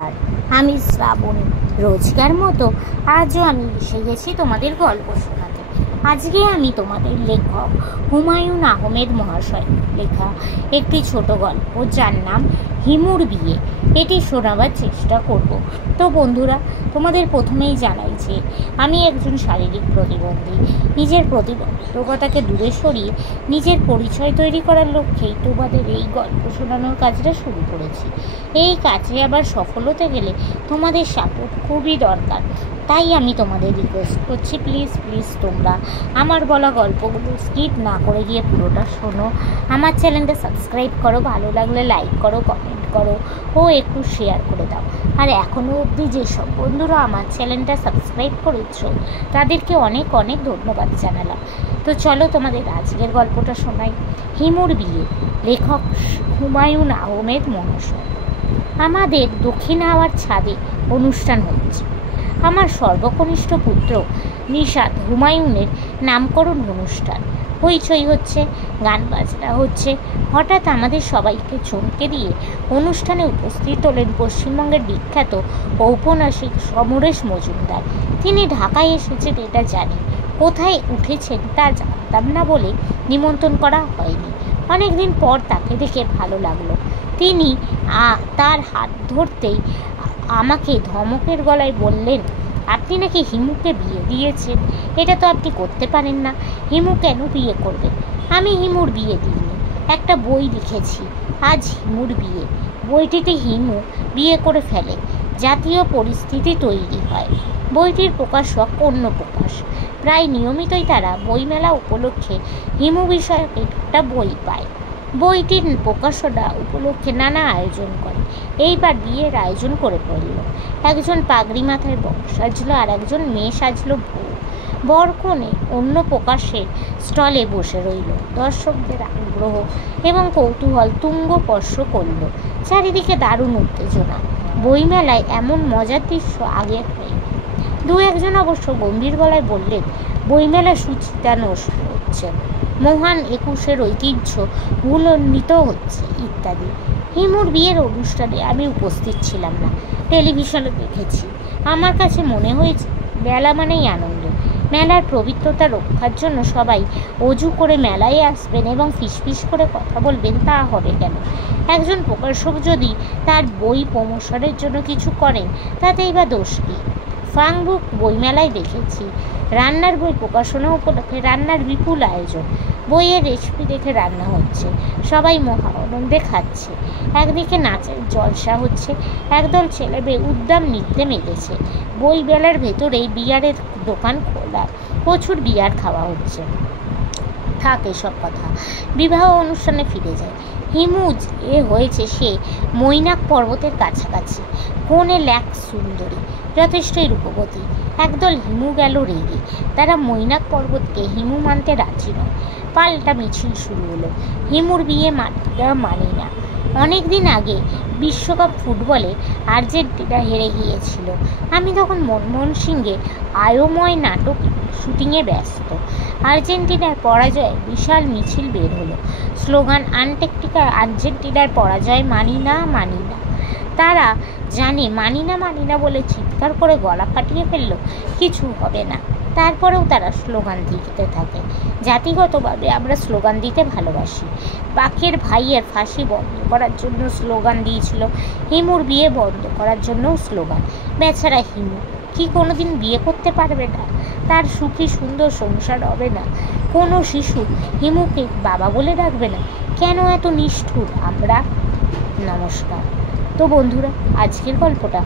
আর আমি শ্রাবণী। রোজকার মতো আজও আমি এসে গেছি তোমাদের গল্প শোনাতে। আজকে আমি তোমাদের লেখক হুমায়ুন আহমেদ মহাশয় লেখা একটি ছোট গল্প, যার নাম হিমুর বিয়ে, এটি শোনাবার চেষ্টা করব। তো বন্ধুরা, তোমাদের প্রথমেই জানাই যে আমি একজন শারীরিক প্রতিবন্ধী। নিজের প্রতিবন্ধকতাকে দূরে সরিয়ে নিজের পরিচয় তৈরি করার লক্ষ্যেই তোমাদের এই গল্প শোনানোর কাজটা শুরু করেছি। এই কাজে আবার সফল হতে গেলে তোমাদের সাপোর্ট খুবই দরকার। তাই আমি তোমাদের রিকোয়েস্ট করছি, প্লিজ তোমরা আমার বলা গল্পগুলো স্কিপ না করে গিয়ে পুরোটা শোনো। আমার চ্যানেলটা সাবস্ক্রাইব করো, ভালো লাগলে লাইক করো, কমেন্ট করো ও একটু শেয়ার করে দাও। আর এখনও অবধি যেসব বন্ধুরা আমার চ্যানেলটা সাবস্ক্রাইব করেছ তাদেরকে অনেক অনেক ধন্যবাদ জানালাম। তো চলো তোমাদের আজকের গল্পটা শোনাই। হিমুর বিয়ে, লেখক হুমায়ুন আহমেদ মহাশয়। আমাদের দক্ষিণ হাওয়ার ছাদে অনুষ্ঠান হচ্ছে। আমার সর্বকনিষ্ঠ পুত্র নিশাত হুমায়ুনের নামকরণ অনুষ্ঠান। হইচই হচ্ছে, গান বাজনা হচ্ছে। হঠাৎ আমাদের সবাইকে চমকে দিয়ে অনুষ্ঠানে উপস্থিত হলেন পশ্চিমবঙ্গের বিখ্যাত ঔপন্যাসিক সমরেশ মজুমদার। তিনি ঢাকায় এসেছেন এটা জানি, কোথায় উঠেছেন তা জানতাম না বলে নিমন্ত্রণ করা হয়নি। অনেকদিন পর তাকে দেখে ভালো লাগলো। তিনি তার হাত ধরতেই আমাকে ধমকের গলায় বললেন, আপনি নাকি হিমুকে বিয়ে দিয়েছেন। এটা তো আপনি করতে পারেন না। হিমু কেন বিয়ে করবে? আমি হিমুর বিয়ে দিইনি, একটা বই লিখেছি, আজ হিমুর বিয়ে। বইটিতে হিমু বিয়ে করে ফেলে, জাতীয় পরিস্থিতি তৈরি হয়। বইটির প্রকাশক অন্য প্রকাশ। প্রায় নিয়মিতই তারা বইমেলা উপলক্ষে হিমু বিষয়ক একটা বই পায়। বইটির প্রকাশনা উপলক্ষে নানা আয়োজন করে। এইবার বিয়ের আয়োজন করে পড়ল। একজন পাগড়ি মাথায় বর সাজলো, আর একজন মেয়ে সাজলো বউ। বরকনে অন্য প্রকাশের স্টলে বসে রইল। দর্শকদের আগ্রহ এবং কৌতূহল তুঙ্গ স্পর্শ করল। চারিদিকে দারুণ উত্তেজনা। বইমেলায় এমন মজার দৃশ্য আগে হয়নি। দু একজন অবশ্য গম্ভীর গলায় বললেন, বইমেলা সুচিতা নষ্ট হচ্ছে, মহান 21-এর ঐতিহ্য ভুলণ্ডিত হচ্ছে ইত্যাদি। হিমুর বিয়ের অনুষ্ঠানে আমি উপস্থিত ছিলাম না, টেলিভিশনে দেখেছি। আমার কাছে মনে হয়েছে মেলা মানেই আনন্দ। মেলার পবিত্রতা রক্ষার জন্য সবাই অজু করে মেলায় আসবেন এবং ফিসফিস করে কথা বলবেন, তা হবে কেন? একজন প্রকাশক যদি তার বই প্রমোশনের জন্য কিছু করেন, তাতেই বা দোষ কী? ফাংবুক বইমেলায় দেখেছি রান্নার বই প্রকাশনা উপলক্ষে রান্নার বিপুল আয়োজন। বইয়ের রেসিপি দেখে রান্না হচ্ছে, সবাই মহা আনন্দে খাচ্ছে। একদিকে নাচের জলসা হচ্ছে, একদল ছেলে মেয়ে উদ্দাম নৃত্যে মেতেছে। বই মেলার ভেতরেই বিয়ারের দোকান খোলা, প্রচুর বিয়ার খাওয়া হচ্ছে। থাক এসব কথা, বিবাহ অনুষ্ঠানে ফিরে যায়। হিমুজ হয়েছে সে মৈনাক পর্বতের কাছাকাছি। কোণে ল্যাক সুন্দরী, যথেষ্টই রূপবতী। একদল হিমু গেল রেগে। তারা মৈনাক পর্বতকে হিমু মানতে রাজি নয়। পাল্টা মিছিল শুরু হলো, হিমুর বিয়ে মানি না। অনেক দিন আগে বিশ্বকাপ ফুটবলে আর্জেন্টিনা হেরে গিয়েছিল। আমি তখন মনমোহন সিংয়ের আয়োময় নাটক শুটিংয়ে ব্যস্ত। আর্জেন্টিনার পরাজয়ে বিশাল মিছিল বের হলো। স্লোগান, আর্জেন্টিনার পরাজয় মানি না। তারা জানে মানি না বলে চিৎকার করে গলা ফাটিয়ে ফেললো, কিছু হবে না। তারপরেও তারা স্লোগান দিতে থাকে। জাতিগতভাবে আমরা স্লোগান দিতে ভালোবাসি। বাকের ভাইয়ের ফাঁসি বন্ধ করার জন্য স্লোগান দিয়েছিল, হিমুর বিয়ে বন্ধ করার জন্যও স্লোগান। বেচারা হিমু কি কোনোদিন বিয়ে করতে পারবে না? তার সুখী সুন্দর সংসার হবে না? কোনো শিশু হিমুকে বাবা বলে ডাকবে না? কেন এত নিষ্ঠুর আমরা? নমস্কার। তো বন্ধুরা, আজকের গল্পটা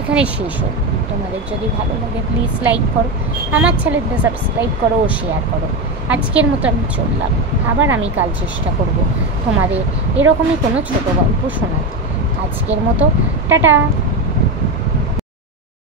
এখানে শেষ হল। তোমাদের যদি ভালো লাগে প্লিজ লাইক করো, আমার চ্যানেলটা সাবস্ক্রাইব করো ও শেয়ার করো। আজকের মতো আমি চললাম, আবার আমি কাল চেষ্টা করব তোমাদের এরকমই কোনো ছোটো গল্প শোনাতে। আজকের মতো টাটা।